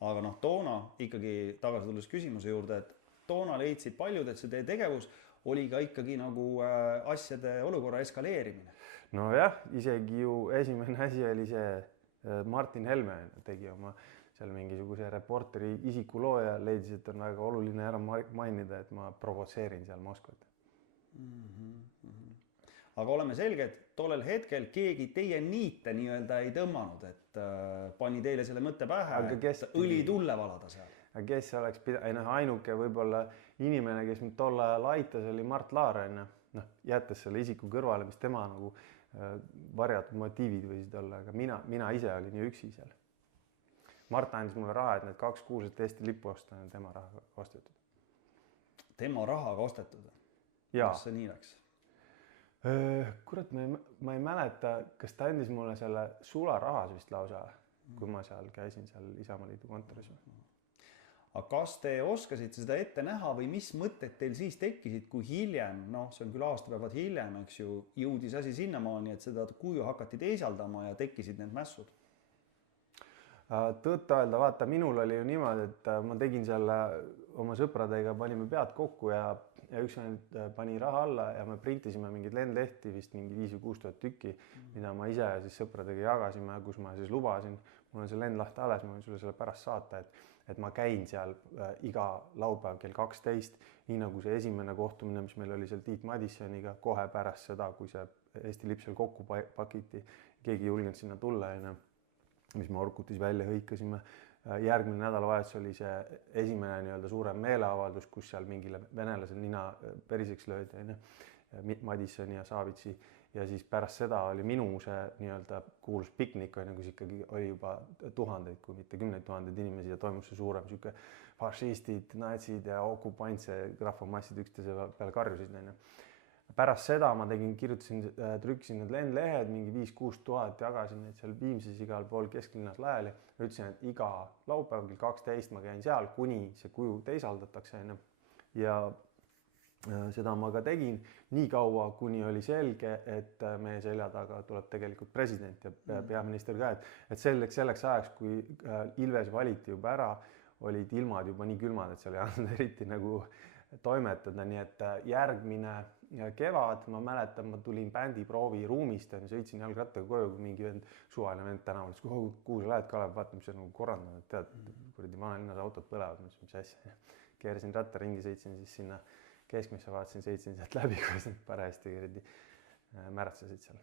aga noh, toona ikkagi tagasi tulles küsimuse juurde, et toona leidsid paljud, et see teie tegevus oli ka ikkagi nagu asjade olukorra eskaleerimine. Nojah, isegi ju esimene asi oli see Martin Helme tegi oma seal mingisuguse reporteri isikuloo ja leidis, et on väga oluline ära mainida, et ma provotseerin seal Moskvat. Aga oleme selged, tollel hetkel keegi teie niite nii-öelda ei tõmmanud, et pani teile selle mõtte pähe, et õli tulle valada seal. Aga kes oleks ainuke võib-olla inimene, kes mind tol ajal aitas, oli Mart Laar, jättes selle isiku kõrvale, mis tema nagu varjatud motiivid võisid olla, aga mina ise olin ju üksi seal. Mart andis mulle raha, et need 2 kuulsat Eesti lippu osta, on tema raha ostetud. Tema rahaga ostetud? Kas see nii läks? Kurat, ma ei mäleta, kas ta andis mulle selle sularahas vist lausa, kui ma seal käisin seal Isamaaliidu kontoris. Aga kas te oskasite seda ette näha või mis mõtted teil siis tekkisid, kui hiljem, see on küll aastapäevad hiljem, eks ju, jõudis asi sinnamaani, et seda kuju hakati teisaldama ja tekkisid need mässud? Tõtta öelda, vaata, minul oli ju niimoodi, et ma tegin selle oma sõpradega, panime pead kokku ja üks pani raha alla ja me printisime mingid lendlehti, vist mingi 5 või 6 tuhat tükki, mida ma ise siis sõpradega jagasime, kus ma siis lubasin. Mul on see lendlaht alles, ma võin sulle selle pärast saata, et ma käin seal iga laupäev kell 12, nii nagu see esimene kohtumine, mis meil oli seal Tiit Madissoniga kohe pärast seda, kui see Eesti lipp seal kokku pakiti. Keegi ei julgenud sinna tulla, mis me Orkutis välja hõikasime. Järgmine nädalavahetus oli see esimene nii-öelda suurem meeleavaldus, kus seal mingile venelasel nina periseks löödi, Madissoni ja Savitsi. Ja siis pärast seda oli minu see nii-öelda kuulus piknik, kus ikkagi oli juba tuhandeid, kui mitte 10 000 inimesi ja toimus see suurem sihuke fašistid, natsid ja okupantse rahvamassid üksteise peale karjusid. Pärast seda ma trükkisin need lendlehed, mingi 5-6 tuhat, jagasin neid seal Viimsis igal pool kesklinnas laiali. Ütlesin, et iga laupäev kell 12 ma käin seal, kuni see kuju teisaldatakse. Ja seda ma ka tegin nii kaua, kuni oli selge, et meie selja taga tuleb tegelikult president ja peaminister ka. Et selleks ajaks, kui Ilves valiti juba ära, olid ilmad juba nii külmad, et seal ei olnud eriti nagu toimetada, nii et järgmine kevad, ma mäletan, ma tulin bändiproovi ruumist ja sõitsin jalgrattaga koju, kui mingi suvaline vend tänaval, kuhu sa lähed, Kalev, vaata, mis on korrandanud, tead, kuradi vanalinnas autod põlevad, mis asja. Keerasin rattaringi, sõitsin siis sinna keskmisse, vaatasin, sõitsin sealt läbi, kuidas nad parajasti märatsesid seal.